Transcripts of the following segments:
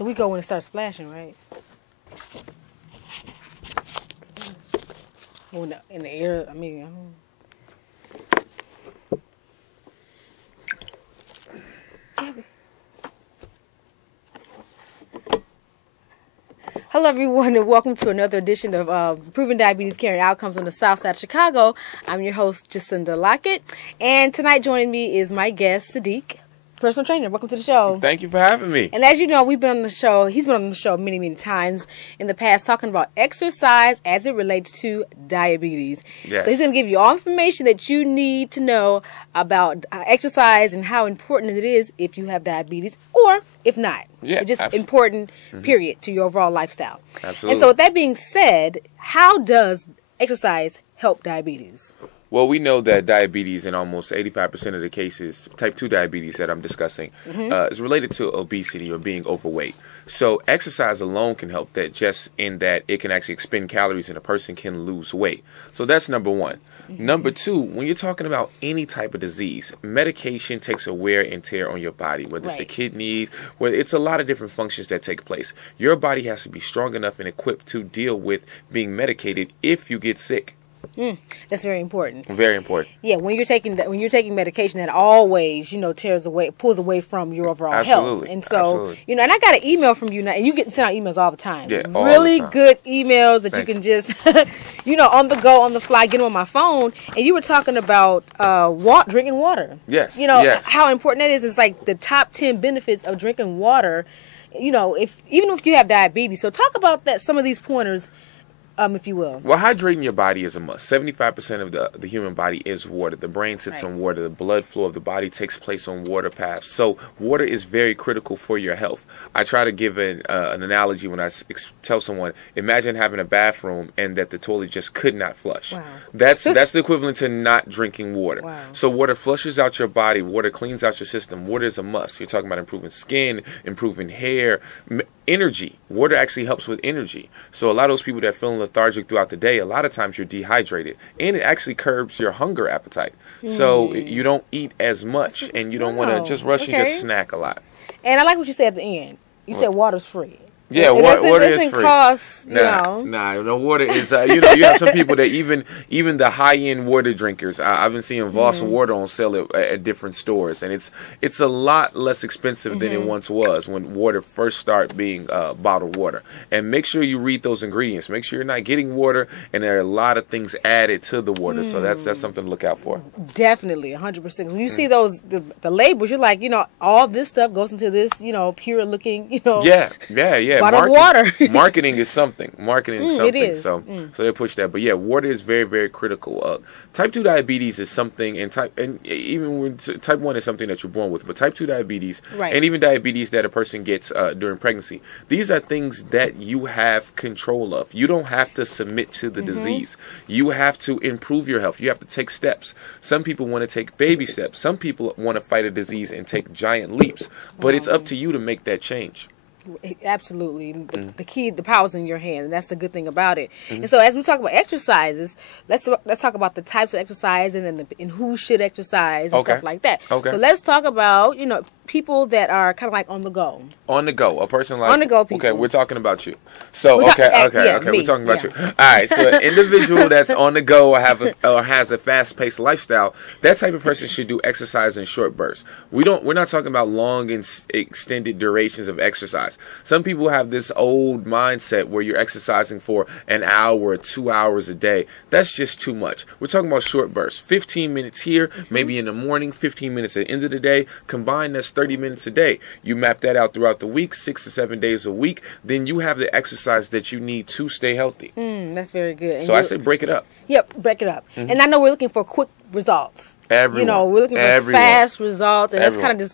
So we go when it starts splashing, right? When in the air, I mean, I don't... Hello, everyone, and welcome to another edition of Proven Diabetes Care and Outcomes on the South Side of Chicago. I'm your host, Jacinda Lockett, and tonight joining me is my guest, Sadiq, personal trainer. Welcome to the show. Thank you for having me. And as you know, we've been on the show, he's been on the show many, many times in the past talking about exercise as it relates to diabetes. Yes. So he's going to give you all the information that you need to know about exercise and how important it is if you have diabetes or if not. Yeah, it's just absolutely. important, period, to your overall lifestyle. Absolutely. And so with that being said, how does exercise help diabetes? Well, we know that diabetes, in almost 85% of the cases, type 2 diabetes that I'm discussing, is related to obesity or being overweight. So exercise alone can help that, just in that it can actually expend calories and a person can lose weight. So that's number one. Number two, when you're talking about any type of disease, medication takes a wear and tear on your body, whether it's the kidneys, whether it's a lot of different functions that take place. Your body has to be strong enough and equipped to deal with being medicated if you get sick. That's very important. Very important. Yeah, when you're taking medication, that always, pulls away from your overall health. And so, and I got an email from you now, and you get sent out emails all the time. Yeah, all really the time. Good emails that you can just, on the go, on the fly, get them on my phone. And you were talking about drinking water. Yes. Yes. How important that is. It's like the top 10 benefits of drinking water. Even if you have diabetes. So talk about that. Some of these pointers. If you will. Well, hydrating your body is a must. 75% of the human body is water. The brain sits on water. The blood flow of the body takes place on water paths. So water is very critical for your health. I try to give an analogy when I tell someone, imagine having a bathroom and that the toilet just could not flush. Wow. That's the equivalent to not drinking water. Wow. So water flushes out your body. Water cleans out your system. Water is a must. You're talking about improving skin, improving hair, energy. Water actually helps with energy. So a lot of those people that feel lethargic throughout the day, a lot of times you're dehydrated, and it actually curbs your hunger appetite. So you don't eat as much, and you don't want to just rush and just snack a lot. And I like what you said at the end. You said water's free. Yeah, water is free. Cost, No water is. You have some people that even the high end water drinkers. I've been seeing Voss water on sale at different stores, and it's a lot less expensive than it once was when water first started being bottled water. And make sure you read those ingredients. Make sure you're not getting water, and there are a lot of things added to the water. So that's something to look out for. Definitely, 100%. When you see those the labels, you're like, all this stuff goes into this, pure looking, Yeah. Bottled water. Marketing is something. It is. So they push that. But yeah, water is very, very critical. Type 2 diabetes is something, and even when type 1 is something that you're born with. But type 2 diabetes, and even diabetes that a person gets during pregnancy, these are things that you have control of. You don't have to submit to the disease. You have to improve your health. You have to take steps. Some people want to take baby steps. Some people want to fight a disease and take giant leaps. But it's up to you to make that change. Absolutely. The power's in your hand, and that's the good thing about it. And so as we talk about exercises, let's talk about the types of exercise and who should exercise and stuff like that. Okay. So let's talk about, people that are kind of like on the go. On the go. A person like... On the go people. Okay, we're talking about you. So, we're talking about you. All right, so an individual that's on the go or has a fast-paced lifestyle, that type of person should do exercise in short bursts. We're not talking about long and extended durations of exercise. Some people have this old mindset where you're exercising for an hour or 2 hours a day. That's just too much. We're talking about short bursts. 15 minutes here, maybe in the morning, 15 minutes at the end of the day. Combine that's 30 minutes a day. You map that out throughout the week, 6 to 7 days a week. Then you have the exercise that you need to stay healthy. That's very good. So I say break it up. Yep, break it up. And I know we're looking for quick results. Everyone. We're looking for fast results, and that's kind of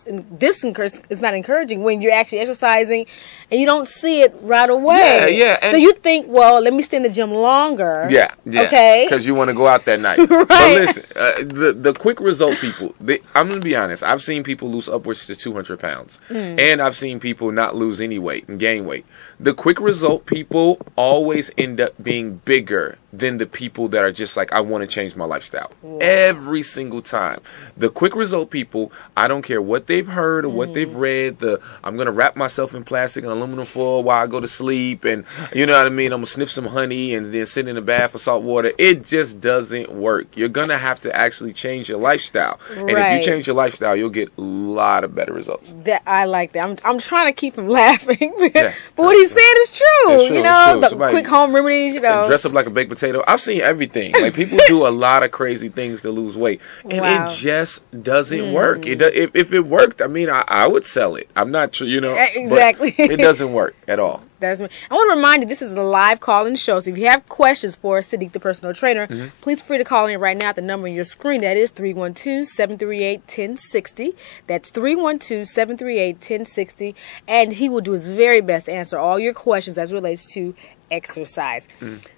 it's not encouraging when you're actually exercising and you don't see it right away. Yeah. So you think, well, let me stay in the gym longer. Yeah. Okay. Because you want to go out that night. Right. But listen, the quick result people, I'm going to be honest. I've seen people lose upwards to 200 pounds. And I've seen people not lose any weight and gain weight. The quick result people always end up being bigger than the people that are just like, I want to change my lifestyle. Wow. Every single time. The quick result people, I don't care what they've heard or what they've read. I'm going to wrap myself in plastic and aluminum foil while I go to sleep. And you know what I mean? I'm going to sniff some honey and then sit in a bath of salt water. It just doesn't work. You're going to have to actually change your lifestyle. Right. And if you change your lifestyle, you'll get a lot of better results. I like that. I'm trying to keep him laughing. But what he said is true. It's true. You know, the quick home remedies, you know. Dress up like a baked potato. I've seen everything. Like, people do a lot of crazy things to lose weight. And it just doesn't work. If it worked, I mean, I would sell it. I'm not sure, you know. Exactly. It doesn't work at all. I want to remind you, this is a live call-in show, so if you have questions for Sadiq, the personal trainer, please feel free to call in right now at the number on your screen. That is 312-738-1060. That's 312-738-1060, and he will do his very best to answer all your questions as it relates to exercise.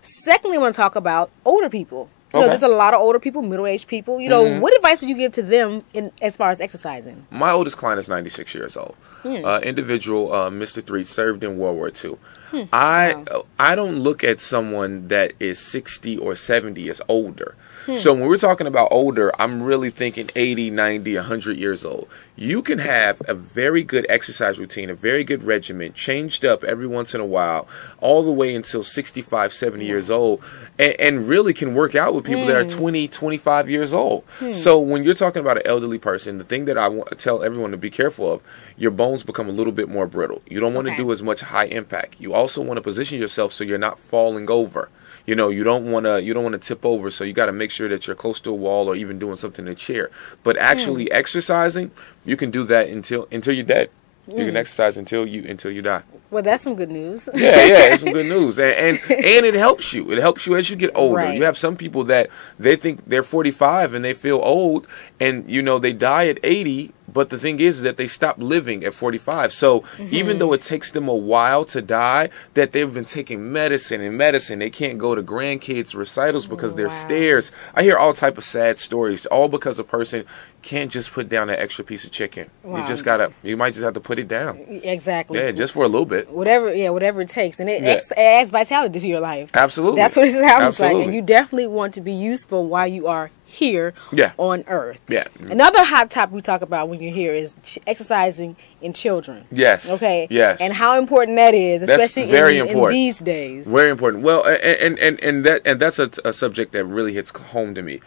Secondly, I want to talk about older people. You know, there's a lot of older people, middle-aged people. You know, what advice would you give to them as far as exercising? My oldest client is 96 years old. Individual, Mr. 3, served in World War II. I don't look at someone that is 60 or 70 as older. So when we're talking about older, I'm really thinking 80, 90, 100 years old. You can have a very good exercise routine, a very good regimen, changed up every once in a while, all the way until 65, 70 years old, and really can work out with people that are 20, 25 years old. So when you're talking about an elderly person, the thing that I want to tell everyone to be careful of, your bones become a little bit more brittle. You don't want to do as much high impact. You also want to position yourself so you're not falling over. You know, you don't want to tip over, so you got to make sure that you're close to a wall or even doing something in a chair. But actually exercising, you can do that until you're dead. You can exercise until you die. Well, that's some good news. Yeah, it's some good news, and it helps you. It helps you as you get older. Right. You have some people that they think they're 45 and they feel old, and you know they die at 80. But the thing is that they stop living at 45. So even though it takes them a while to die, that they've been taking medicine, they can't go to grandkids' recitals because they're stairs. I hear all type of sad stories, all because a person can't just put down that extra piece of chicken. You just you might just have to put it down. Exactly. Yeah, just for a little bit. Whatever it takes. And it adds vitality to your life. Absolutely. That's what it sounds like. And you definitely want to be useful while you are here on Earth. Yeah. Another hot topic we talk about when you're here is exercising in children. Yes. Okay. Yes. And how important that is, especially in these days. Very important. Well, and that's a subject that really hits home to me.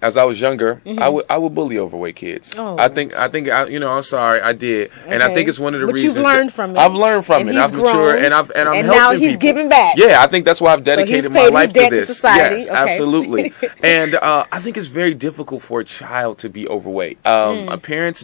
As I was younger, I would bully overweight kids. Oh. I think I'm sorry, I did, and I think it's one of the reasons. You've learned from it. I've learned from it. I've matured, and I'm helping now he's people. Giving back. Yeah, I think that's why I've dedicated my life to this. Society. Yes, absolutely. And I think it's very difficult for a child to be overweight. Parents,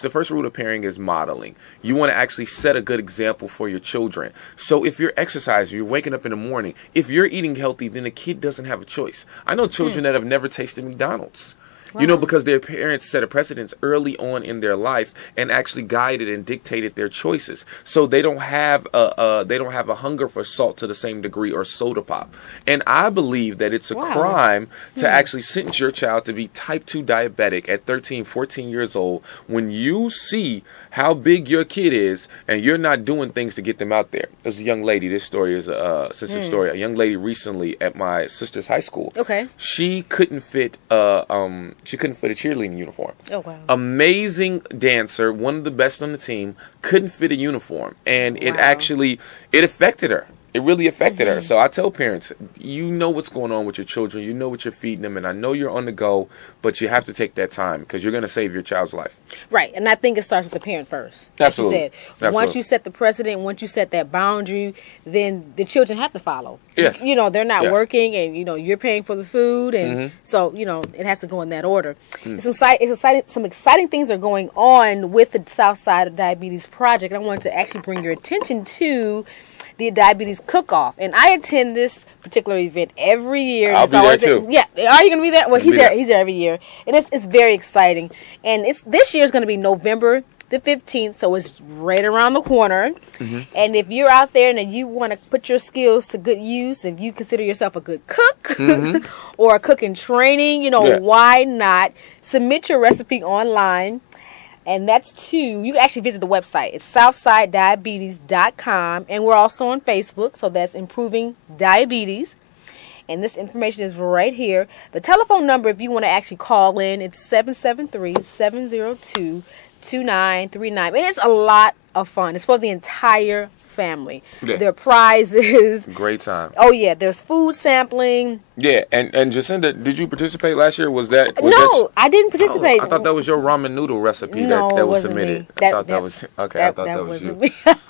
the first rule of parenting is modeling. You want to actually set a good example for your children. So if you're exercising, you're waking up in the morning, if you're eating healthy, then the kid doesn't have a choice. I know children that have never tasted McDonald's. Wow. You know, because their parents set a precedence early on in their life and actually guided and dictated their choices. So they don't have a hunger for salt to the same degree or soda pop. And I believe that it's a crime to actually sentence your child to be type 2 diabetic at 13, 14 years old when you see how big your kid is and you're not doing things to get them out there. There's a young lady, this story is a sister story. A young lady recently at my sister's high school. Okay. She couldn't fit a cheerleading uniform. Oh, wow. Amazing dancer, one of the best on the team, couldn't fit a uniform. And it affected her. It really affected her. So I tell parents, you know what's going on with your children. You know what you're feeding them. And I know you're on the go, but you have to take that time because you're going to save your child's life. Right. And I think it starts with the parent first. Absolutely. Like you said. Once you set the precedent, once you set that boundary, then the children have to follow. Yes. You know, they're not working and, you know, you're paying for the food. And so, you know, it has to go in that order. Some exciting things are going on with the Southside of Diabetes Project. I wanted to actually bring your attention to the Diabetes Cook-Off. And I attend this particular event every year. I'll be there too. Yeah. Are you going to be there? Well, he's there. He's there every year. And it's very exciting. And this year is going to be November the 15th, so it's right around the corner. And if you're out there and you want to put your skills to good use, and you consider yourself a good cook or a cook in training, you know, why not submit your recipe online? And that's you can actually visit the website. It's southsidediabetes.com. And we're also on Facebook. So that's Improving Diabetes. and this information is right here. The telephone number, if you want to actually call in, it's 773-702-2939. And it's a lot of fun. It's for the entire family. Yeah. There are prizes. Great time. Oh yeah, there's food sampling. Yeah, and Jacinda, did you participate last year? No, I didn't participate. I thought that was your ramen noodle recipe that was submitted. I thought that was you.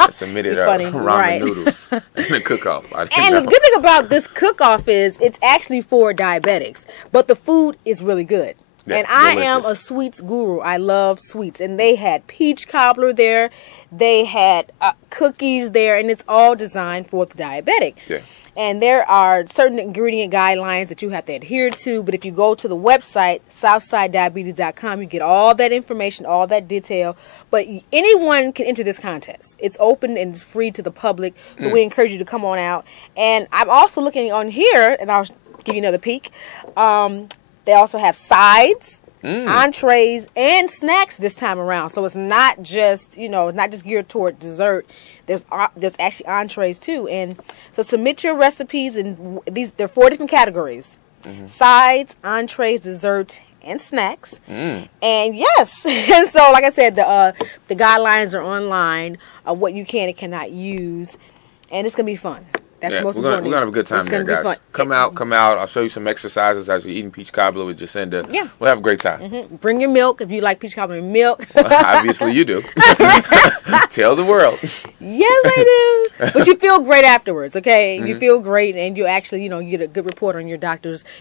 I submitted ramen noodles in the cook-off. And the good thing about this cook-off is it's actually for diabetics, but the food is really good. Yeah, and I am a sweets guru. I love sweets, and they had peach cobbler there. They had cookies there, and it's all designed for the diabetic. Yeah. And there are certain ingredient guidelines that you have to adhere to. But if you go to the website, SouthsideDiabetes.com, you get all that information, all that detail. But anyone can enter this contest. It's open and it's free to the public. So we encourage you to come on out. And I'm also looking on here, and I'll give you another peek. They also have sides, entrees, and snacks this time around. So it's not just, it's not just geared toward dessert. There's actually entrees too. And so submit your recipes, and there are 4 different categories: sides, entrees, dessert, and snacks. And yes, and so like I said, the guidelines are online of what you can and cannot use, and it's gonna be fun. That's the most important. We're gonna have a good time there, guys. Come out. I'll show you some exercises as you're eating peach cobbler with Jacinda. Yeah, we'll have a great time. Bring your milk if you like peach cobbler and milk. Well, obviously you do. Tell the world. Yes, I do. But you feel great afterwards, okay? You feel great, and you actually, you get a good report on your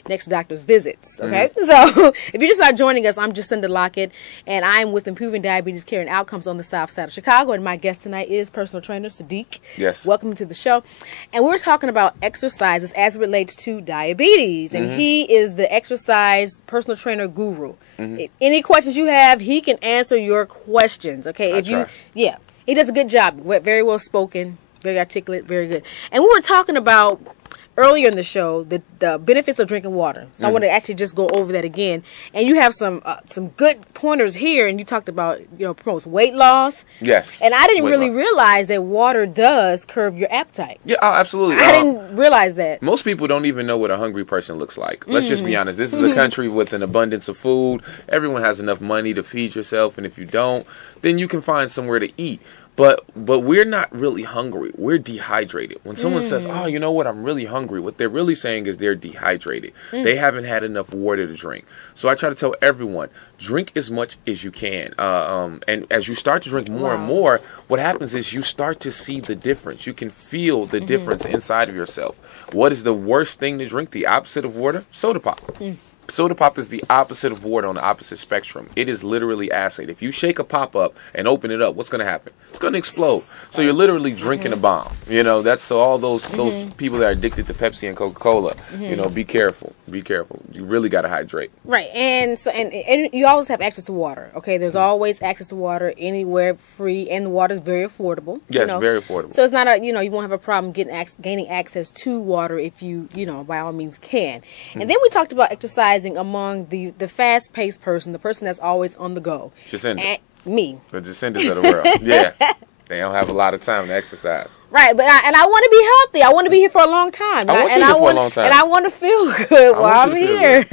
next doctor's visits, okay? So if you're just not joining us, I'm Jacinda Lockett, and I'm with Improving Diabetes Care and Outcomes on the South Side of Chicago, and my guest tonight is personal trainer Sadiq. Yes. Welcome to the show. And we're talking about exercises as it relates to diabetes, and he is the exercise personal trainer guru. Any questions you have, he can answer your questions, okay? He does a good job. Very well spoken, very articulate, very good. And we were talking about earlier in the show the benefits of drinking water. So I want to actually just go over that again. And you have some good pointers here, and you talked about promotes weight loss. Yes. And I didn't really realize that water does curb your appetite. Yeah, absolutely. I didn't realize that. Most people don't even know what a hungry person looks like. Let's just be honest. This is a country with an abundance of food. Everyone has enough money to feed yourself, and if you don't, then you can find somewhere to eat. But we're not really hungry. We're dehydrated. When someone says, oh, you know what, I'm really hungry, what they're really saying is they're dehydrated. They haven't had enough water to drink. So I try to tell everyone, drink as much as you can. And as you start to drink more and more, what happens is you start to see the difference. You can feel the difference inside of yourself. What is the worst thing to drink? The opposite of water? Soda pop. Soda pop is the opposite of water on the opposite spectrum. It is literally acid. If you shake a pop up and open it up, what's going to happen? It's going to explode. So you're literally drinking a bomb. That's so all those people that are addicted to Pepsi and Coca-Cola. Be careful. Be careful. You really got to hydrate. Right, and so and you always have access to water. Okay, there's always access to water anywhere, free, and the water is very affordable. Yes, very affordable. So it's not you won't have a problem gaining access to water if you by all means can. And then we talked about exercise among the fast-paced person, the person that's always on the go. Jacinda. Me. The Jacindas of the world. Yeah. They don't have a lot of time to exercise. Right, but I want to be healthy. I want to be here for a long time. I want you here for a long time. And I want to feel good while I'm here.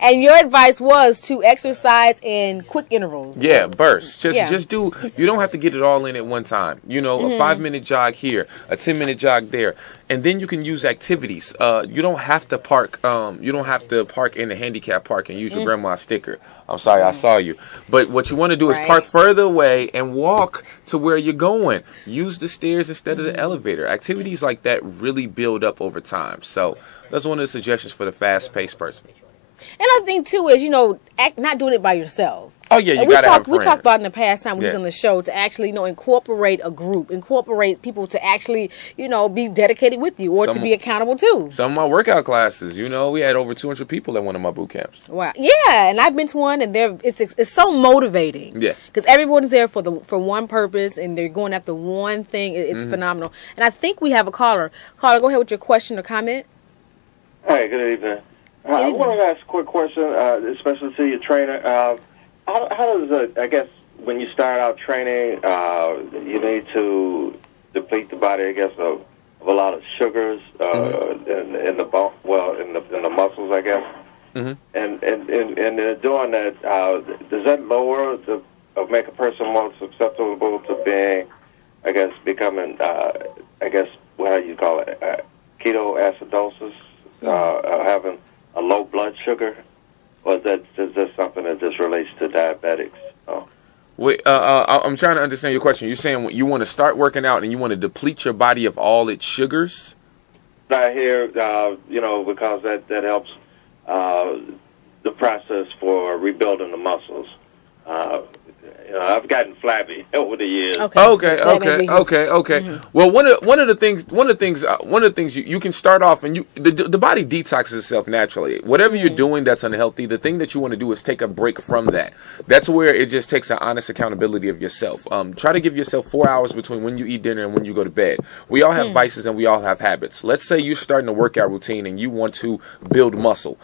And your advice was to exercise in quick intervals. Yeah, bursts. Just do. You don't have to get it all in at one time. A 5-minute jog here, a 10-minute jog there. And then you can use activities. You don't have to park. You don't have to park in the handicap park and use your grandma's sticker. I'm sorry, I saw you. But what you want to do is park further away and walk to where you're going. Use the stairs instead of the elevator. Activities like that really build up over time. So that's one of the suggestions for the fast-paced person. And I think too is not doing it by yourself. Oh yeah, you gotta have a friend. We talked about in the past time we was on the show to actually incorporate a group, incorporate people to actually be dedicated with you or to be accountable too. Some of my workout classes, we had over 200 people at one of my boot camps. Wow, yeah, and I've been to one, and it's so motivating. Yeah, because everyone's there for one purpose, and they're going after one thing. It's phenomenal. And I think we have a caller. Caller, go ahead with your question or comment. Hey, good evening. I want to ask a quick question, especially to your trainer. How does I guess when you start out training, you need to deplete the body, I guess, of of a lot of sugars in the bone, in the muscles, I guess. And doing that, does that lower or make a person more susceptible to being, I guess, becoming, how you call it, ketoacidosis, having a low blood sugar, or is that something that just relates to diabetics? Oh. Wait, I'm trying to understand your question. You're saying you want to start working out and you want to deplete your body of all its sugars? I hear, because that helps the process for rebuilding the muscles. I've gotten flabby over the years. Okay. Well, one of the things you can start off, and the body detoxes itself naturally. Whatever you're doing that's unhealthy, the thing that you want to do is take a break from that. That's where it just takes an honest accountability of yourself. Try to give yourself 4 hours between when you eat dinner and when you go to bed. We all have vices and we all have habits. Let's say you're starting a workout routine and you want to build muscle.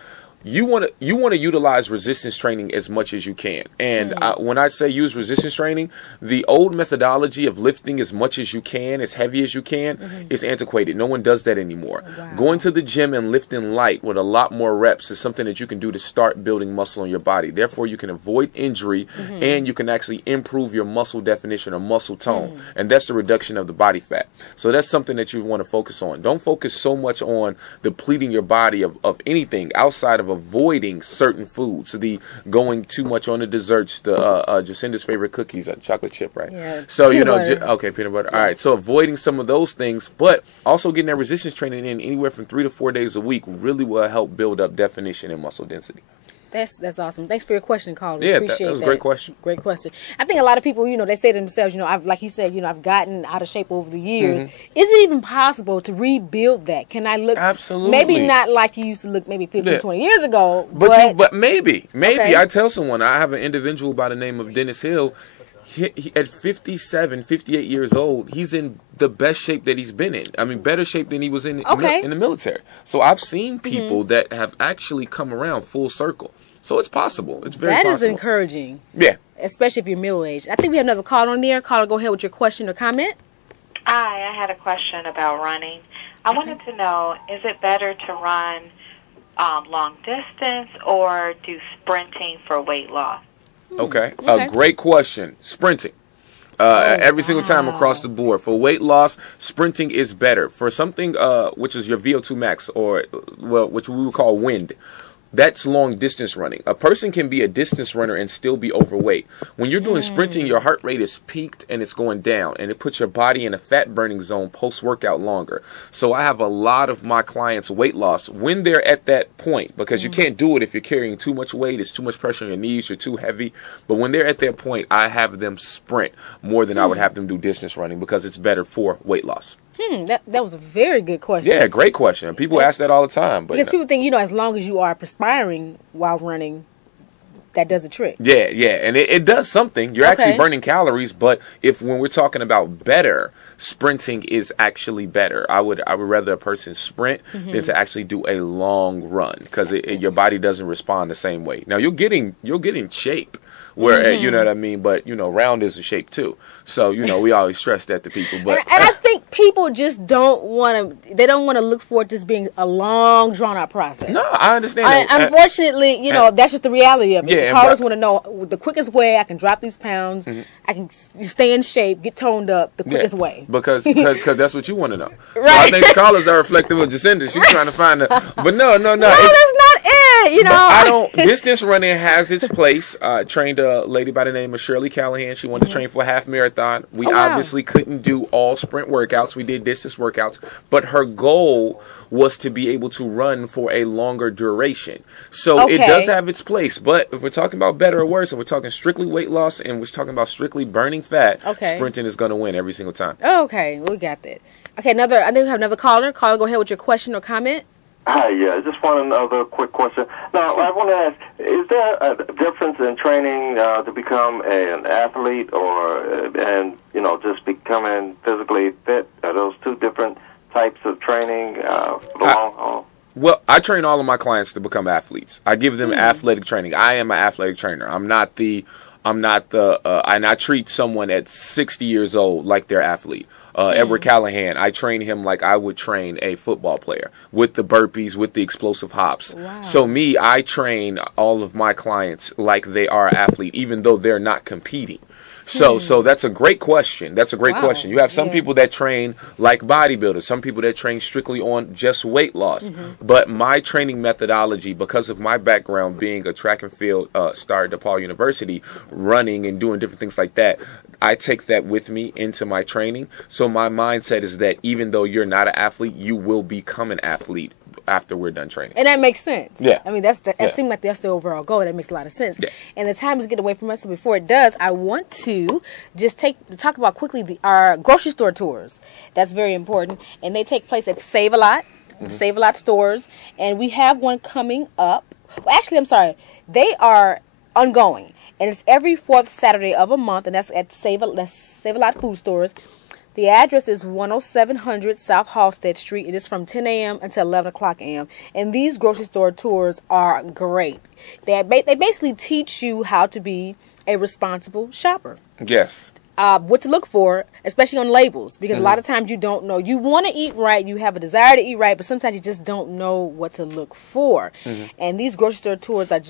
You want to utilize resistance training as much as you can. And when I say use resistance training, the old methodology of lifting as much as you can, as heavy as you can, is antiquated. No one does that anymore. Wow. Going to the gym and lifting light with a lot more reps is something that you can do to start building muscle in your body. Therefore, you can avoid injury and you can actually improve your muscle definition or muscle tone. And that's the reduction of the body fat. So that's something that you want to focus on. Don't focus so much on depleting your body of anything outside of avoiding certain foods, the going too much on the desserts, the Jacinda's favorite cookies, chocolate chip, right? Yeah. So peanut butter. Yeah. All right. So avoiding some of those things, but also getting that resistance training in anywhere from 3 to 4 days a week really will help build up definition and muscle density. That's awesome. Thanks for your question, caller. Yeah, appreciate that was a great question. Great question. I think a lot of people, they say to themselves, like he said, I've gotten out of shape over the years. Is it even possible to rebuild that? Can I look? Absolutely. Maybe not like you used to look maybe 15, 20 years ago. But maybe. Okay. I tell someone, I have an individual by the name of Dennis Hill. He, at 57, 58 years old, he's in the best shape that he's been in. I mean, better shape than he was in the military. So I've seen people that have actually come around full circle. So it's possible. It's very possible. That is encouraging. Yeah. Especially if you're middle-aged. I think we have another caller on there. Caller, go ahead with your question or comment. Hi, I had a question about running. I wanted to know, is it better to run long distance or do sprinting for weight loss? Okay. A great question. Sprinting. Every single time across the board. For weight loss, sprinting is better. For something which is your VO2 max, or which we would call wind, that's long distance running. A person can be a distance runner and still be overweight. When you're doing sprinting, your heart rate is peaked and it's going down, and it puts your body in a fat burning zone post-workout longer. So I have a lot of my clients weight loss when they're at that point, because you can't do it if you're carrying too much weight, it's too much pressure on your knees, you're too heavy. But when they're at that point, I have them sprint more than I would have them do distance running, because it's better for weight loss. That was a very good question. Yeah, great question. People ask that all the time. But because people think, as long as you are perspiring while running, that does a trick. Yeah, and it does something. You're actually burning calories, but when we're talking about better, sprinting is actually better. I would rather a person sprint than to actually do a long run, because your body doesn't respond the same way. Now you're getting shape. Where you know what I mean, but round is a shape too. So we always stress that to people. But and I think people just don't want to. They don't want to look forward to this being a long, drawn out process. No, I understand. Unfortunately, that's just the reality of it. Yeah, callers want to know the quickest way I can drop these pounds. I can stay in shape, get toned up the quickest way. Because that's what you want to know. Right. So I think the callers are reflective of Jacinda. She's trying to find a. But no. No, that's not it. I don't. Distance running has its place. Trained a lady by the name of Shirley Callahan. She wanted to train for a half marathon. We obviously couldn't do all sprint workouts. We did distance workouts, but her goal was to be able to run for a longer duration. So it does have its place. But if we're talking about better or worse, if we're talking strictly weight loss and we're talking about strictly burning fat, sprinting is going to win every single time. Okay, we got that. Okay, I think we have another caller. Caller, go ahead with your question or comment. Hi, just another quick question. Now, I want to ask, is there a difference in training to become an athlete and just becoming physically fit? Are those two different types of training for the long haul? Well, I train all of my clients to become athletes. I give them athletic training. I am an athletic trainer. I'm not the I'm not the and I treat someone at 60 years old like they're athlete. Edward Callahan, I train him like I would train a football player, with the burpees, with the explosive hops. Wow. So I train all of my clients like they are an athlete, even though they're not competing. So that's a great question. That's a great question. You have some people that train like bodybuilders, some people that train strictly on just weight loss. But my training methodology, because of my background being a track and field star at DePaul University, running and doing different things like that, I take that with me into my training. So my mindset is that even though you're not an athlete, you will become an athlete after we're done training. And that makes sense. Yeah. I mean, that seems like that's the overall goal. That makes a lot of sense. Yeah. And the time is getting away from us. So before it does, I want to just talk about quickly our grocery store tours. That's very important. And they take place at Save A Lot, Save A Lot stores. And we have one coming up. Well, actually, I'm sorry. They are ongoing. And it's every fourth Saturday of a month. And that's at Save A Lot food stores. The address is 10700 South Halstead Street. It is from 10 a.m. until 11 o'clock a.m. And these grocery store tours are great. They basically teach you how to be a responsible shopper. Yes. What to look for, especially on labels, because a lot of times you don't know. You want to eat right, you have a desire to eat right, but sometimes you just don't know what to look for. And these grocery store tours are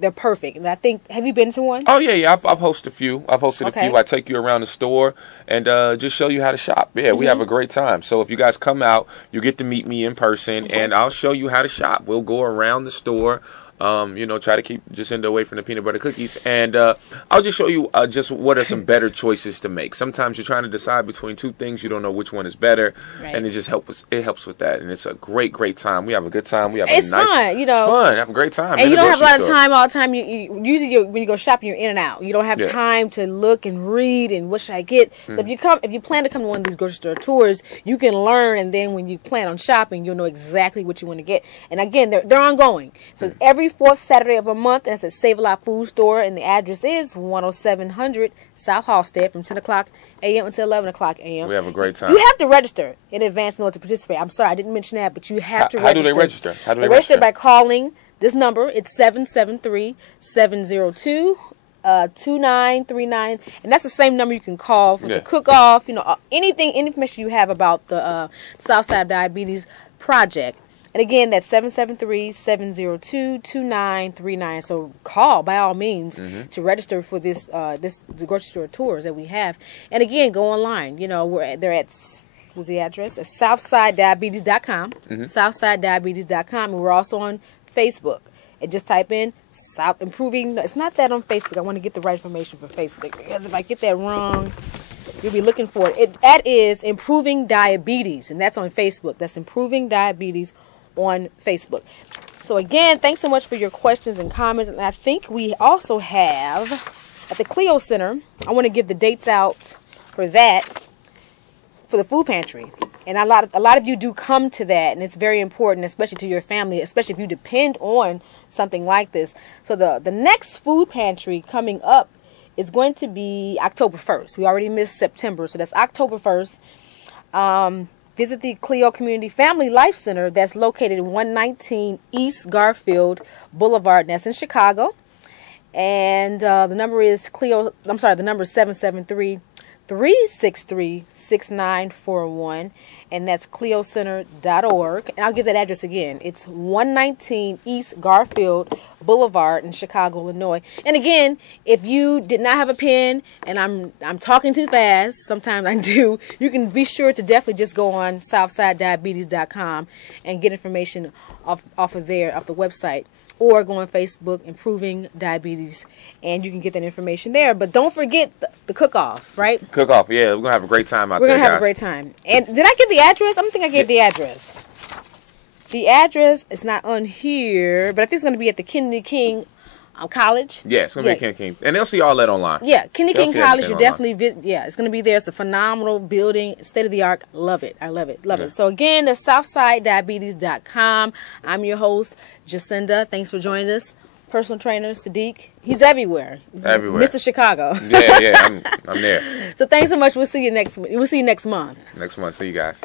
they're perfect. And I think, have you been to one? Oh, yeah. I've hosted a few. I've hosted a few. I take you around the store and just show you how to shop. Yeah, we have a great time. So if you guys come out, you get to meet me in person, and I'll show you how to shop. We'll go around the store. Try to keep Jacinda away from the peanut butter cookies. And I'll just show you just what are some better choices to make. Sometimes you're trying to decide between two things. You don't know which one is better. Right. And it just helps with that. And it's a great, great time. We have a good time. It's fun, It's fun. Have a great time. And you don't have a lot of time all the time. Usually when you go shopping, you're in and out. You don't have time to look and read and what should I get. So if you plan to come to one of these grocery store tours, you can learn. And then when you plan on shopping, you'll know exactly what you want to get. And again, they're ongoing. So every fourth Saturday of a month, and it's at Save A Lot food store, and the address is 10700 South Halstead from 10 o'clock a.m. until 11 o'clock a.m. We have a great time. You have to register in advance in order to participate. I'm sorry, I didn't mention that, but you have to register. How do they register? They register by calling this number. It's 773-702-2939, and that's the same number you can call for the cook-off, any information you have about the Southside Diabetes Project. And again, that's 773-702-2939. So call by all means to register for the grocery store tours that we have. And again, go online. They're at, what's the address? It's SouthsideDiabetes.com. SouthsideDiabetes.com. And we're also on Facebook. And just type in Improving. It's not that on Facebook. I want to get the right information for Facebook, because if I get that wrong, you'll be looking for it. That is Improving Diabetes, and that's on Facebook. That's Improving Diabetes on Facebook. So again, thanks so much for your questions and comments. And I think we also have at the Clio Center, I want to give the dates out for that, for the food pantry. And a lot of you do come to that, and it's very important, especially to your family, especially if you depend on something like this. So the next food pantry coming up is going to be October 1st. We already missed September, so that's October 1st. Visit the Clio Community Family Life Center that's located in 119 East Garfield Boulevard, and that's in Chicago. And the number is 773-363-6941, and that's cliocenter.org. And I'll give that address again. It's 119 East Garfield Boulevard in Chicago, Illinois. And again, if you did not have a pen, and I'm talking too fast, sometimes I do, you can be sure to definitely just go on SouthsideDiabetes.com and get information off of there, off the website. Or go on Facebook, Improving Diabetes, and you can get that information there. But don't forget the cook-off, right? Cook-off, yeah. We're going to have a great time out there, We're going to have a great time. And did I get the address? I don't think I gave the address. The address is not on here, but I think it's going to be at the Kennedy King College. Yeah, it's going to be at Kennedy King. And they'll see all that online. Yeah, Kennedy King College, you definitely visit. Yeah, it's going to be there. It's a phenomenal building, state-of-the-art. Love it. I love it. Love it. So again, that's SouthsideDiabetes.com. I'm your host, Jacinda. Thanks for joining us. Personal trainer, Sadiq. He's everywhere. Everywhere. Mr. Chicago. Yeah, I'm there. So thanks so much. We'll see you next month. Next month. See you guys.